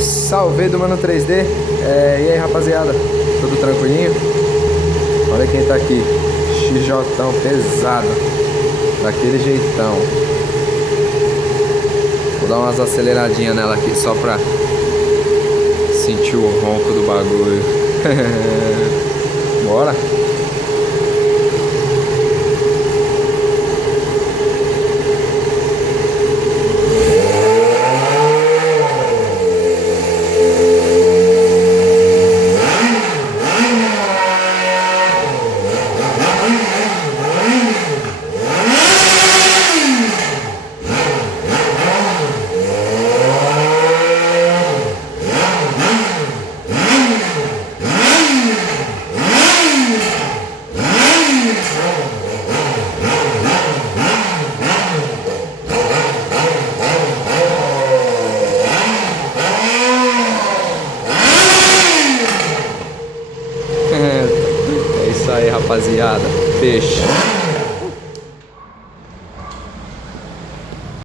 Salve do Mano 3D. E aí, rapaziada, tudo tranquilinho? Olha quem tá aqui, XJão pesado, daquele jeitão. Vou dar umas aceleradinhas nela aqui só pra sentir o ronco do bagulho. Bora. É isso aí, rapaziada. Peixe.